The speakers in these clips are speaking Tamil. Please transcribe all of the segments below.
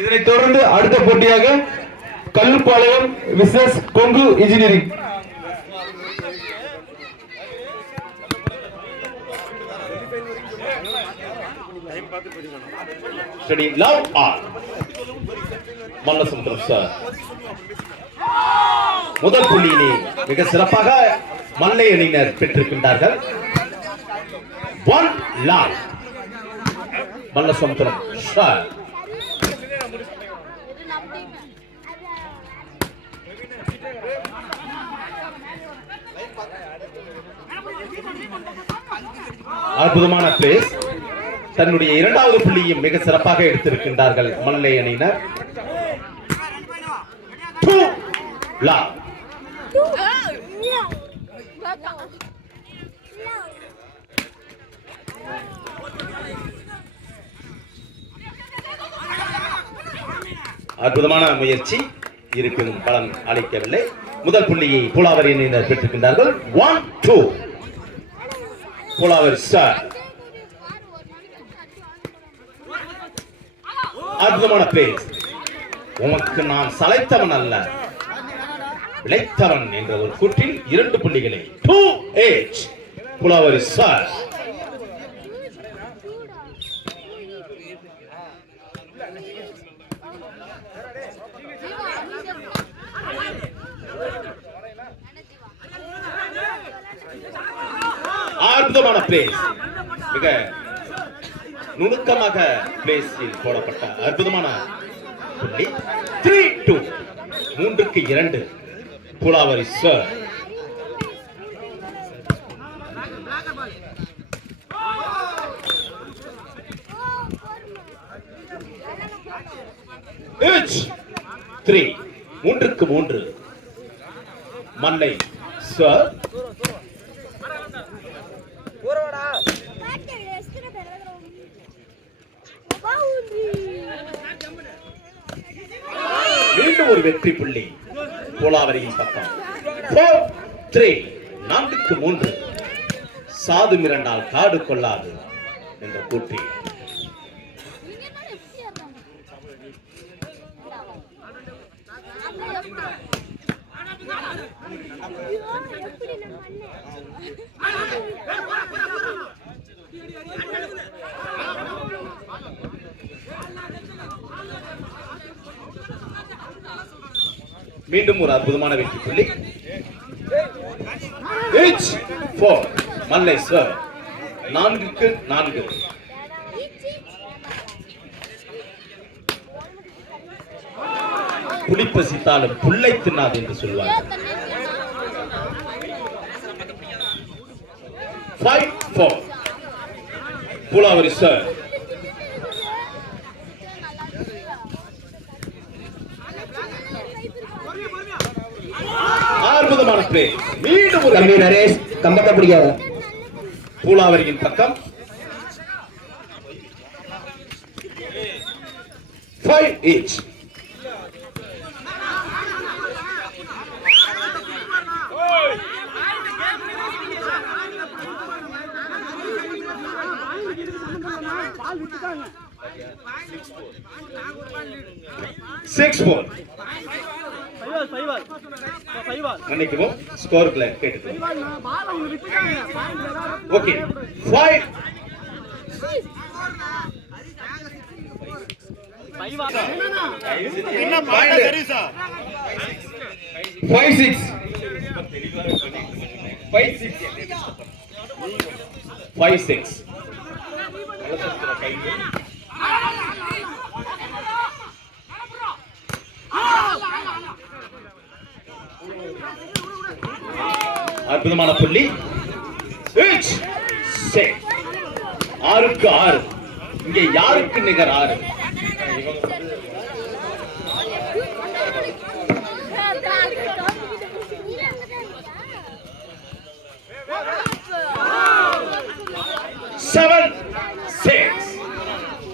இதனைத் தொடர்ந்து அடுத்த போட்டியாக கல்லுப்பாளையம் விசஸ் கொங்கு இன்ஜினியரிங். முதல் புள்ளியிலே மிக சிறப்பாக மல்லை அணியினர் பெற்றிருக்கின்றார்கள். மல்லசமுத்திரம் சார் அற்புதமான பிளேஸ். தன்னுடைய இரண்டாவது புள்ளியும் மிக சிறப்பாக எடுத்திருக்கின்றார்கள் மல்லை அணியினர். அற்புதமான முயற்சி, இருக்கும் பலன் அளிக்கவில்லை. முதல் புள்ளியை பூலாவரி அணியினர் பெற்றிருக்கின்றார்கள். 1-2 பூலாவரி ஸ்டார். அற்புதமான பிளேஸ். உமக்கு நான் சளைத்தவன் அல்ல விளைத்தவன் என்ற ஒரு கூற்றில் 2 புள்ளிகளை 2-8 பூலாவரி ஸ்டார். அற்புதமான பிளேஸ், மிக நுணுக்கமாக பிளேஸில் போடப்பட்ட அற்புதமான புள்ளி. 3-2 3-2 பூலாவரி சார். H3 3-3 மல்லை சார். மீண்டும் ஒரு வெற்றி புள்ளி பூலாவரியின் பக்கம். 4-3 4-3 சாது மிரண்டால் காடு கொள்ளாது என்ற கூட்டி. மீண்டும் ஒரு அற்புதமான வெற்றி புள்ளி. H4 மல்லை சார். 4-4 புளிப்பசித்தாலும் புல்லை தின்னாது என்று சொல்வார்கள். 5-4 பூலாவரி சார். அற்புதமான பிளே. மீண்டும் ஒரு நரேஷ் கம்பத்தை பிடிக்காத பூலாவரியின் பக்கம். 5-8 6-4 மன்னிக்கவும் ஸ்கோர்ல கேட்டு. ஓகே 5 என்ன பாயிண்ட் சரிசா 5-6 5-6 அற்புதமான புள்ளி. 6-6 இங்கே யாருக்கு நிகர் 6.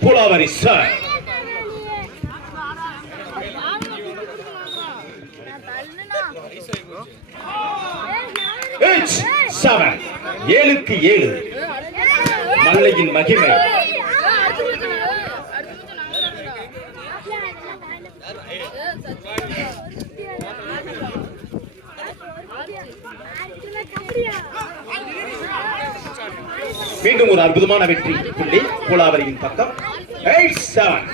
பூலாவரி சார். 7-7 மல்லையின் மகிமை. மீண்டும் ஒரு அற்புதமான வெற்றி புள்ளி கோலாவரியின் பக்கம். 8-7,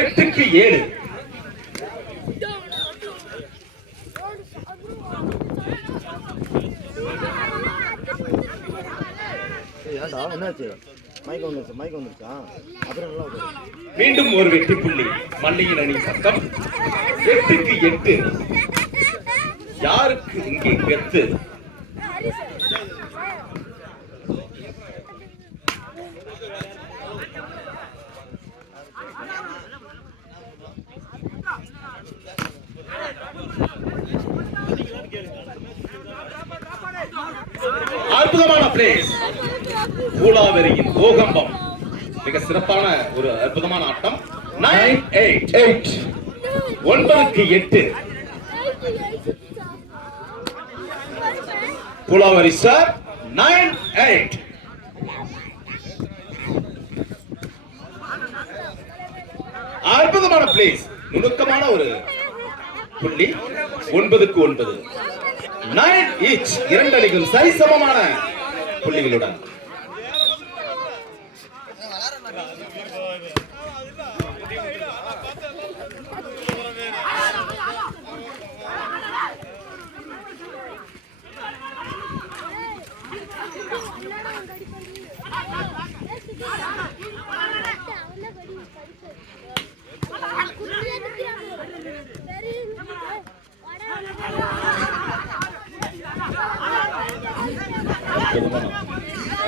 8-7. மீண்டும் ஒரு வெற்றி புள்ளி மல்லையின் அணி பக்கம். 8-8. யாருக்கு இங்கே கெத்து? அற்புதமான பிளேஸ் கோலாவரியின் கோகம்பம். மிக சிறப்பான ஒரு அற்புதமான ஆட்டம். 9-8, 9-8. கோலாவரி சார் 9-8. அற்புதமான பிளேஸ், நுணுக்கமான ஒரு புள்ளி. 9-9, 9 each. இரண்டு அணிகள் சரிசமமான புள்ளிகளுடன்.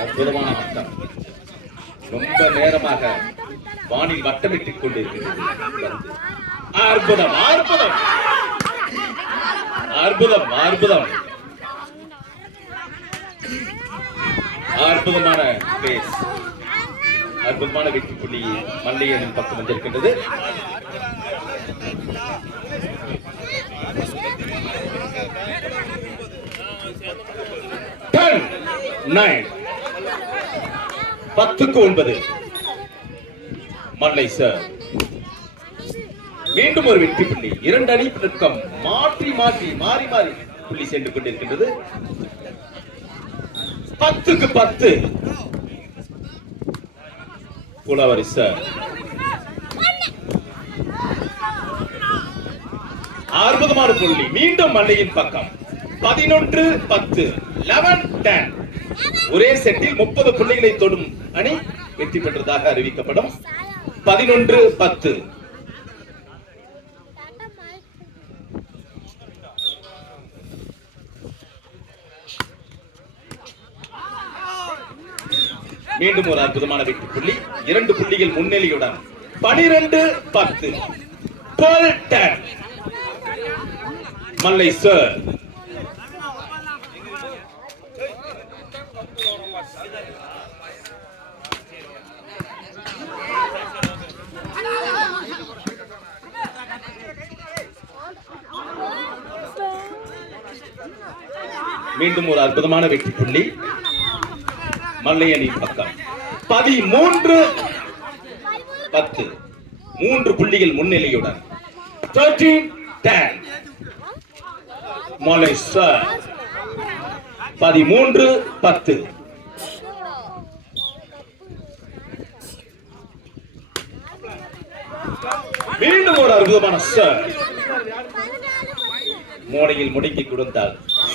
அற்புதமான ஆட்டம். ரொம்ப நேரமாக வானில் வட்டமிட்டுக் கொண்டிருக்கிறது. அற்புதம், அற்புதம், அற்புதம், அற்புதம். அற்புதமான பேஸ், அற்புதமான வெற்றி புள்ளி மல்லையனின் பக்கம் வந்திருக்கின்றது. பத்துக்கு 9 மல்லை சார். மீண்டும் ஒரு வெற்றி புள்ளி. இரண்டு அணி பக்கம் மாற்றி மாற்றி மாறி மாறி புள்ளி சென்று கொண்டிருக்கின்றது. 10க்கு 10 கோலாவரி சார். அற்புதமான புள்ளி மீண்டும் மல்லையின் பக்கம். 11-10, 11-10. ஒரே செட்டில் 30 புள்ளிகளை தொடும் அணி வெற்றி பெற்றதாக அறிவிக்கப்படும். 11-10. மீண்டும் ஒரு அற்புதமான வெற்றி புள்ளி. 2 புள்ளிகள் முன்னிலையுடன் 12-10, 12-10 மல்லை சார். மீண்டும் ஒரு அற்புதமான வெற்றி புள்ளி மல்லையனின் பக்கம். 13-10, 3 புள்ளிகள் முன்னிலையுடன் 13-10 மல்லை சார். 13-10. மீண்டும் ஒரு அற்புதமான சார். மோடையில் முடக்கி கொடுத்தால்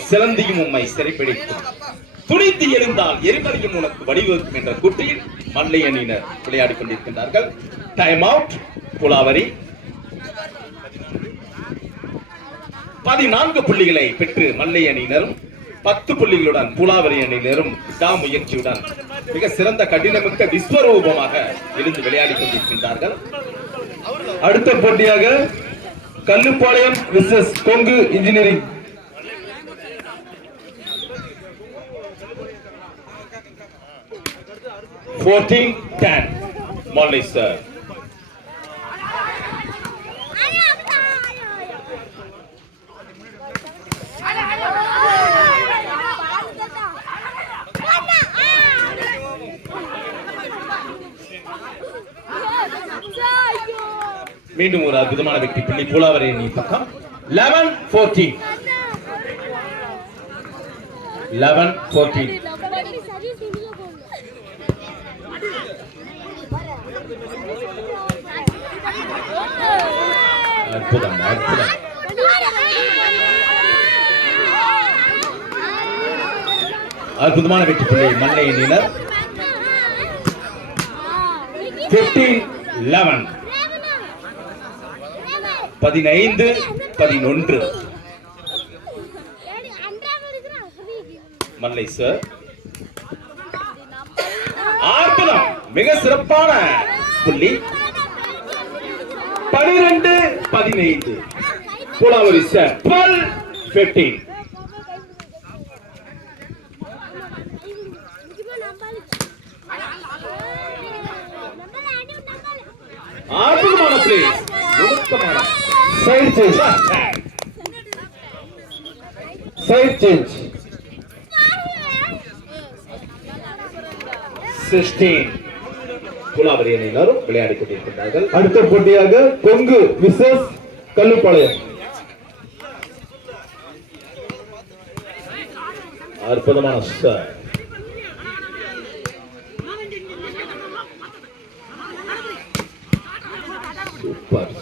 சிலந்தியும் உம்மை சிறைப்பிடிக்கும், துணித்து எழுந்தால் எரிமலையும் உனக்கு வடிவகுக்கும் என்ற குட்டியில் மல்லை அணியினர் விளையாடிக் கொண்டிருக்கின்றார்கள். Time out கோலாவரி. 14 புள்ளிகளை பெற்று மல்லை அணியினரும் 10 புள்ளிகளுடன் கோலாவரி அணியினரும் முயற்சியுடன் மிக சிறந்த கடினமிக்க விஸ்வரூபமாக இருந்து விளையாடிக் கொண்டிருக்கின்றார்கள். அடுத்த போட்டியாக கல்லுப்பாளையம் விசஸ் கொங்கு இன்ஜினியரிங். மல்லை சார். மீண்டும் ஒரு அற்புதமான வெற்றி புள்ளி பூலாவரி அணி பக்கம் 11-14 11-14 அற்புதம் அற்புதம் அற்புதமான வெற்றி புள்ளி மல்லை அணியினர் 15-11 15-11 மல்லை சார் அற்புதம் மிக சிறப்பான புள்ளி 12-15 பூலாவரி சார் 12-15 அற்புதமான பிளே நுணுக்கமான side change side change 16 Pulavari அணியினரும் விளையாடிக் கொண்டிருக்கிறார்கள். அடுத்த போட்டியாக கொங்கு விசஸ் கல்லுப்பாளையம். அற்புதமான சார் சூப்பர்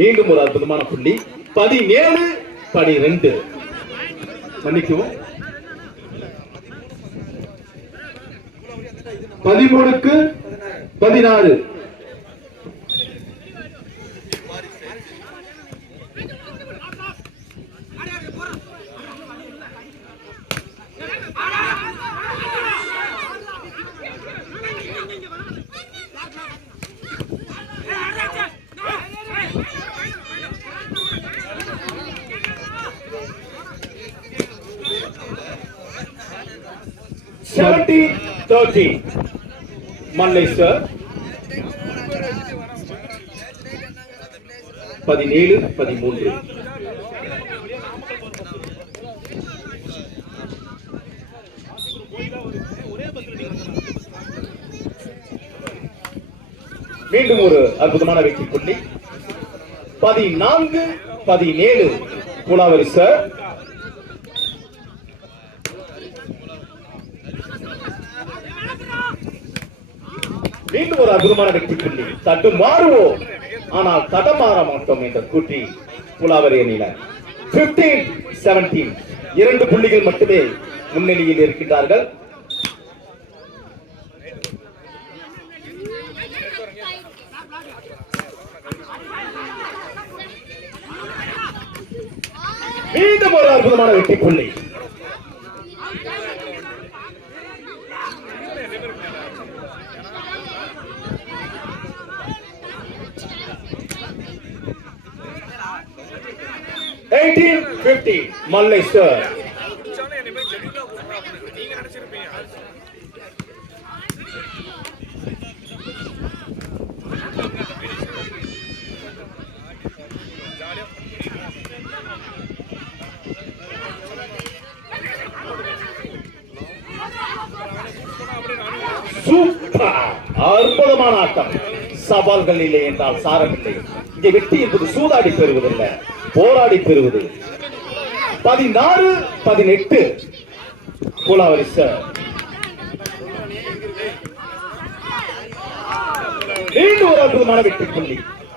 மீண்டும் ஒரு அற்புதமான புள்ளி 17-12 மன்னிக்கவும் 13-14 17-13 மல்லை சார் 17-13 மீண்டும் ஒரு அற்புதமான வெற்றி புள்ளி 14-17 பூலாவரி சார் மீண்டும் ஒரு அற்புதமான வெற்றி புள்ளி தட்டு மாறுவோம் ஆனால் தடமாற மாட்டோம் என்ற கூட்டி பூலாவரி அணியினர் 15-17 2 புள்ளிகள் மட்டுமே முன்னணியில் இருக்கின்றார்கள். மீண்டும் ஒரு அற்புதமான வெற்றி புள்ளி 18-15 மல்லை சார் சூப்பர் அற்புதமான ஆட்டம். சவால்கள் இல்லை என்றால் சாரமில்லை. இங்கே வெற்றி என்பது சூதாடி பெறுவதில்லை, போராடி பெறுவது. 16-18 பூலாவரி சார் மீண்டும் ஒரு அற்புதமான வெற்றி புள்ளி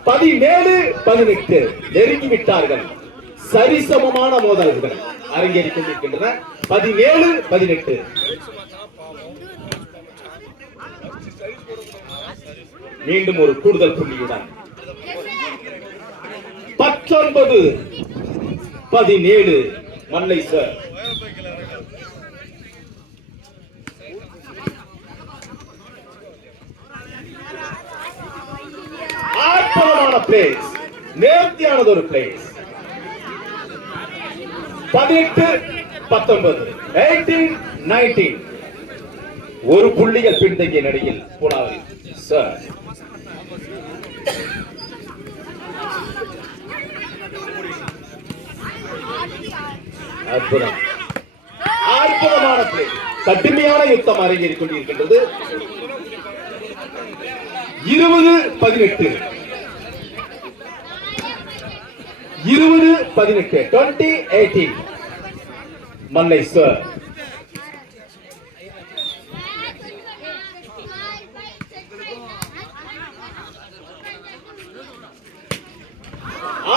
17-18 நெருங்கி விட்டார்கள். சரிசமமான மோதல்கள் அரங்கேறிக் கொண்டிருக்கின்றன. 17-18 மீண்டும் ஒரு கூடுதல் புள்ளியுடன் 19-17 மல்லை சார் அற்புதமான பிளேஸ், நேர்த்தியானது ஒரு பிளேஸ். 18-19 18-19 ஒரு புள்ளிகள் பின்தங்கிய நிலையில் பூலாவரி சார் அற்புதம், அற்புதமான play. கடுமையான யுத்தம் அரங்கேறிக் கொண்டிருக்கின்றது. 20-18 20-18 மல்லை சார்.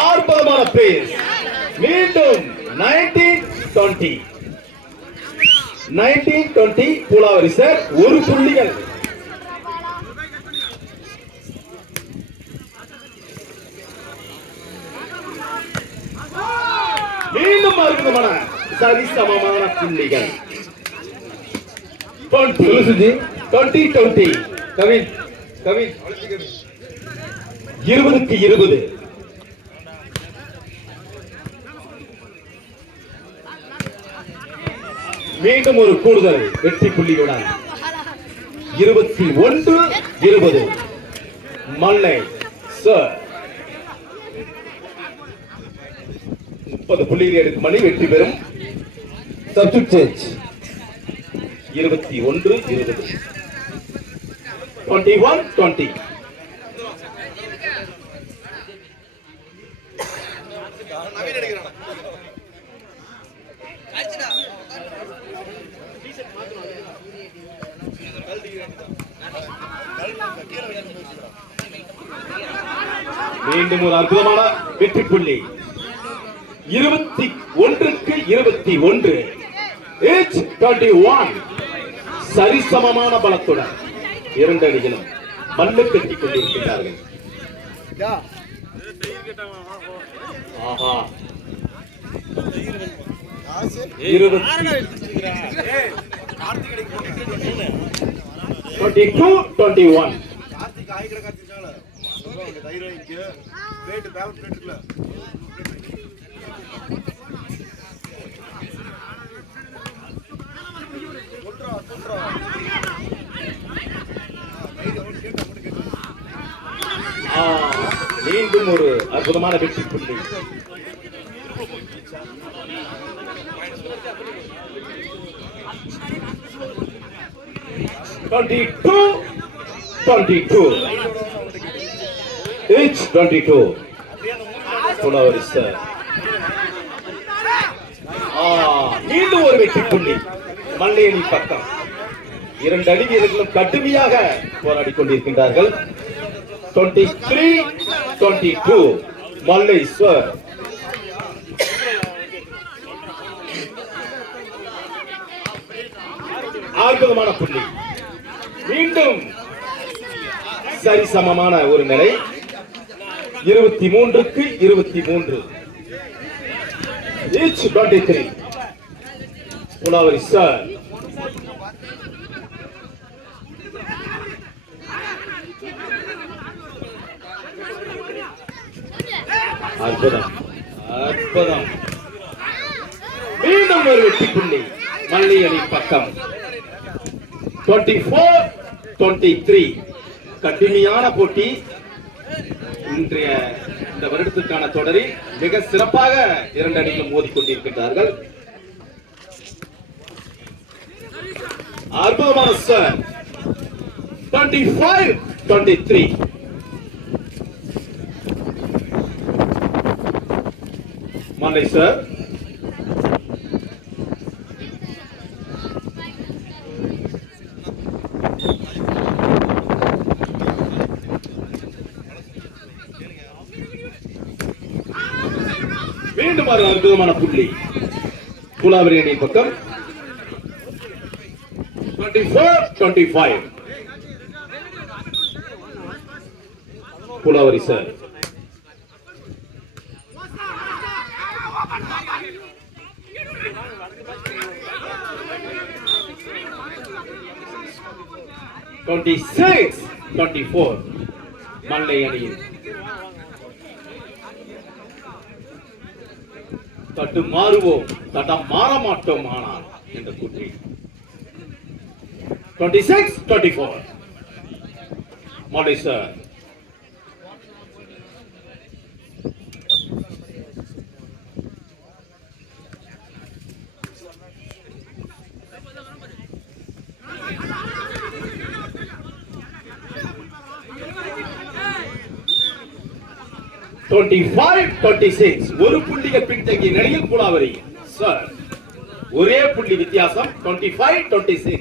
அற்புதமான பேஸ். மீண்டும் 19-20 பூலாவரி சார். ஒரு புள்ளிகள். மீண்டும் அற்புதமான சரிசமமான புள்ளிகள். 20-20 கவின் 20-20. மீண்டும் ஒரு கூடுதல் வெற்றி புள்ளியுடன் 21-20 மல்லை சார். 30 புள்ளிகள் எடுக்கும் அணி வெற்றி பெறும். Substitute change. 21-20 21-20. மீண்டும் ஒரு அற்புதமான வெற்றி புள்ளி. 21-21 each 21. சரிசமமான பலத்துடன் இரண்டு அணிகளும் மல்லு கட்டிக் கொண்டிருக்கிறார்கள். ஆஹா 22-21. மீண்டும் ஒரு அற்புதமான வெற்றி புள்ளி. each 22 Pulavari sir. மீண்டும் ஒரு வெற்றி புள்ளி மல்லையணி பக்கம். இரண்டு அணி வீரர்களும் கடுமையாக போராடி கொண்டிருக்கின்றார்கள். 23-22 மல்லை சார். அற்புதமான புள்ளி. மீண்டும் சரிசமமான ஒரு நிலை. 23-23 each 23 புலாவரி சார். அற்புதம், அற்புதம். மீண்டும் ஒரு வெற்றி புள்ளி மல்லி அணி பக்கம். 24-23 கடுமையான போட்டி. இன்றைய இந்த வருடத்திற்கான தொடரில் மிக சிறப்பாக இரண்டு அணிகளும் மோதிக்கொண்டிருக்கின்றார்கள். அற்புதமான சார். 25-23 மல்லை சார். மீண்டும் ஒரு அற்புதமான புள்ளி புலாவரி அணி பக்கம். 24-25 புலாவரி சார். 26-24 மல்லை அணியில் தட்டு மாறுவோம் தடம் மாற மாட்டோம் ஆனால் என்ற கூற்றி. 26-24 மல்லை சார். 25-26 ஒரு புள்ளிகள் பின்தங்கிய நிலையில் புலாவரி சார் ஒரே புள்ளி வித்தியாசம் 25-26.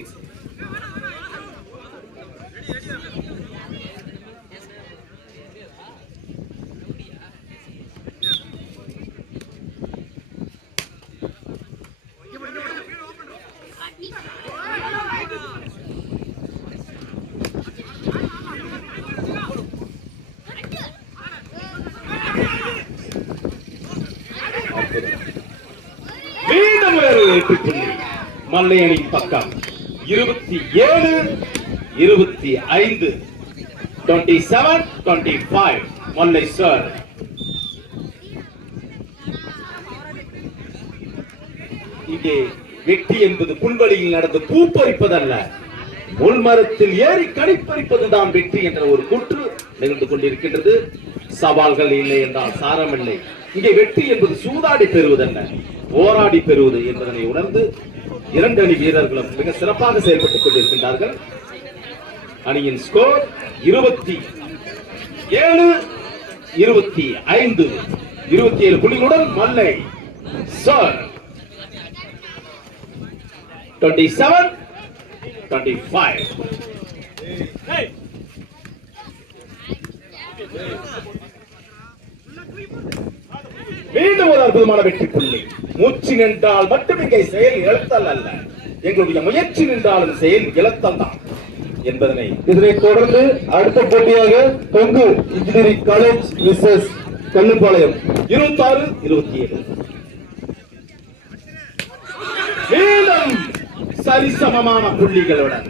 மீண்டும் ஒரு வெற்றி புள்ளி மல்லை அணி பக்கம் 27-25 27-25 மல்லை சார். இங்கே வெற்றி என்பது புல்வெளியில் நடந்து பூ பறிப்பதல்ல, முள்மரத்தில் ஏறி கனிப்பறிப்பதுதான் வெற்றி என்ற ஒரு கூற்று நிகழ்ந்து கொண்டிருக்கின்றது. சவால்கள் இல்லை என்றால் சாரமில்லை. இங்கே வெற்றி என்பது சூதாடி பெறுவதல்ல, போராடி பெறுவது என்பதனை உணர்ந்து இரண்டு அணி வீரர்களும் மிக சிறப்பாக செயல்பட்டுக் கொண்டிருக்கின்றார்கள். அணியின் ஸ்கோர் 27-25 27 புள்ளிகளுடன் மல்லை சார் 27-25. மீண்டும் ஒரு அற்புதமான வெற்றி புள்ளி. மூச்சு நின்றால் மட்டும் இங்கே செயல் இழத்தல் அல்ல, எங்களுடைய முயற்சி நின்றாலும் செயல் இழத்தல் தான் என்பதனை இதனைத் தொடர்ந்து அடுத்த போட்டியாக கொங்கு இன்ஜினியரிங் காலேஜ் விசஸ் கல்லுப்பாளையம் 26-27 மீண்டும் சரிசமமான புள்ளிகளுடன்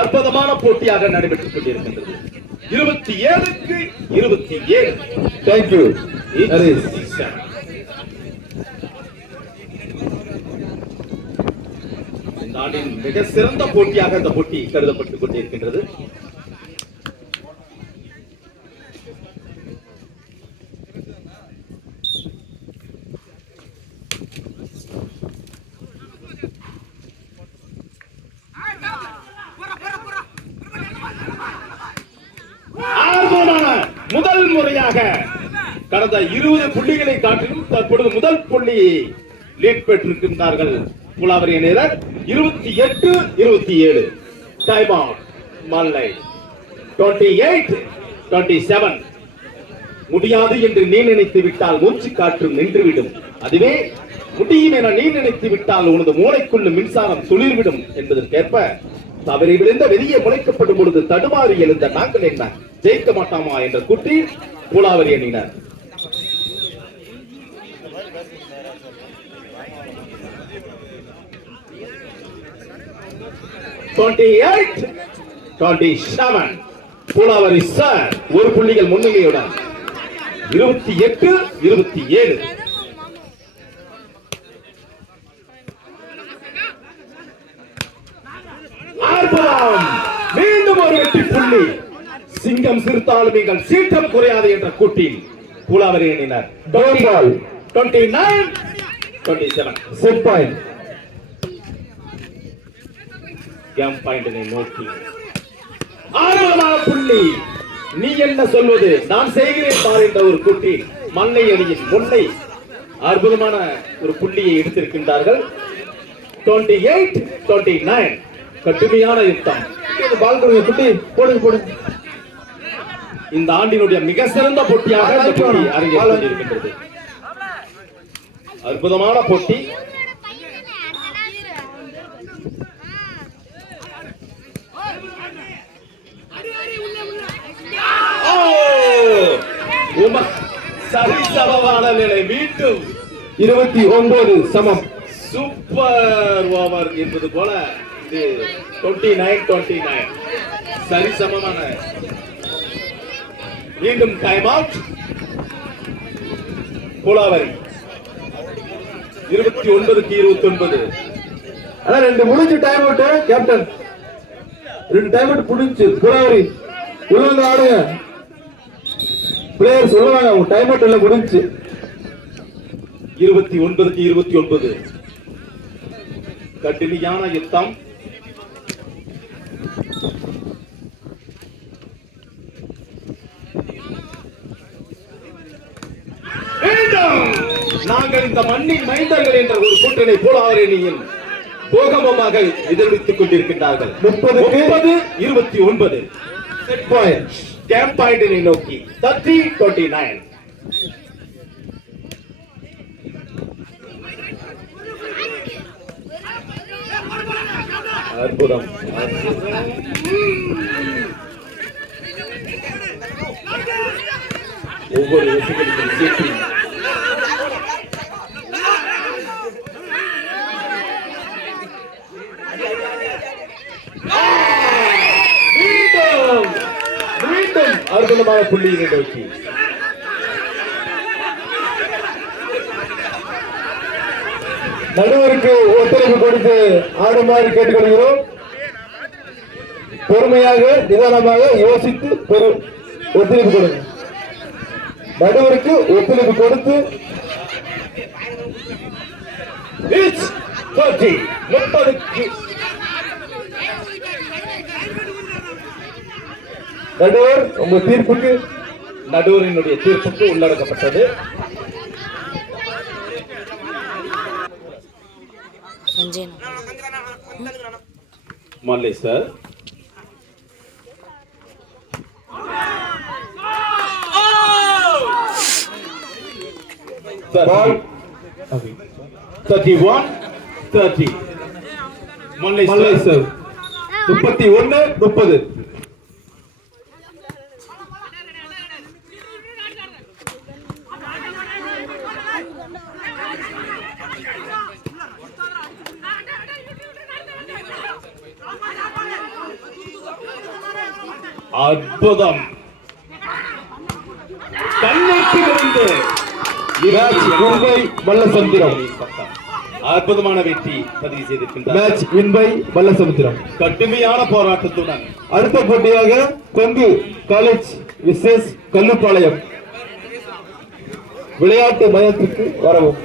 அற்புதமான போட்டியாக நடைபெற்றுக் கொண்டிருக்கின்றது. 27-27. தேங்க்யூ. இந்த ஆண்டின் மிக சிறந்த போட்டியாக இந்த போட்டி கருதப்பட்டுக் கொண்டிருக்கின்றது. முதல் முறையாக கடந்த 20 புள்ளிகளை காட்டிலும் தற்பொழுது முதல் புள்ளியை லீட் பெற்றிருக்கின்றார்கள் புலாவரி அணியினர். 28-27 டைம் அவுட் மல்லை 28-27. முடியாது என்று நீ நினைத்து விட்டால் மூச்சு காற்று நின்றுவிடும், அதுவே முடியும் என நீ நினைத்து விட்டால் உனது மூளைக்குள்ள மின்சாரம் துளிர்விடும் என்பதற்கேற்ப தவறி விழுந்த வெளியே முளைக்கப்படும் பொழுது தடுமாறி எழுந்த நாங்கள் என்ன ஜெயிக்க மாட்டாமா என்ற கூட்டி புலாவரி அணியினர். புலாவரி சார் ஒரு புள்ளிகள் முன்னிலையுடன் 28-27. மீண்டும் ஒரு வெற்றி புள்ளி. சிங்கம் சிறுத்தாலும் நீங்கள் சீற்றம் குறையாது என்ற கூட்டில் புலாவரி அணியினர் 29-27 செட் பாயிண்ட் கேம் பாயிண்டினை நோக்கி 6 புள்ளி. நீ என்ன சொல்வது, நான் செய்கிறேன் பார் என்ற ஒரு கூட்டில் மல்லை அணியின் முல்லை அற்புதமான ஒரு புள்ளியை எடுத்திருக்கின்றார்கள். 28-29 கடுமையான யுத்தம். பால் கொடுங்க குட்டி, போடுங்க போடுங்க. இந்த ஆண்டினுடைய மிக சிறந்த போட்டியாக இந்த போட்டி அரங்கேறிக் கொண்டிருக்கின்றது. அற்புதமான போட்டி. சரிசமமான நிலை. மீண்டும் 29 சமம். சூப்பர் ஓவர் என்பது போல இது 29-29 சரிசமமான. மீண்டும் டைம் அவுட் புலாவரி 29-29. அதான் 2 முடிஞ்சு time out captain. 2 time out முடிஞ்சு புலாவரி உள்ள ஆடுங்க. பிளேயர் சொல்லுவாங்க உங்க டைம் அவுட் எல்லாம் முடிஞ்சு. 29-29 கடுமையான யுத்தம். இந்த மண்ணின் மைந்தர்கள் என்ற ஒரு கூட்டணி போலாவரணியில் போகமமாக எதிர்வித்துக் கொண்டிருக்கின்றார்கள். 30-29 செட் பாயிண்ட் கேம்ப் பாயிண்டினை நோக்கி 30-29. அற்புதம். ஒவ்வொரு ரசிகர்களுக்கும் சீட்டி மீண்டும் அற்புதமான புள்ளியினை நோக்கி நடுவருக்கு ஒத்துழைப்பு கொடுத்து ஆடுமாறு கேட்டுக்கொள்கிறோம். பொறுமையாக நிதானமாக யோசித்து ஒத்துழைப்பு கொடுங்க. நடுவருக்கு ஒத்துழைப்பு கொடுத்து 30 நடுவர் உங்க தீர்ப்புக்கு நடுவரினுடைய தீர்ப்புக்கு உள்ளடக்கப்பட்டது. மல்லை சார் பால் 31-30 மல்லை சார் 31-30. அற்புதம். கண்ணீட்டிலிருந்து வல்லசமுத்திரம் அற்புதமான வெற்றி பதிவு செய்திருக்கின்றார். Match win by Vallasamudram. கடுமையான போராட்டத்துடன் அடுத்த போட்டியாக கொங்கு காலேஜ் விசேஷ் கல்லுப்பாளையம் விளையாட்டு மையத்துக்கு வரவும்.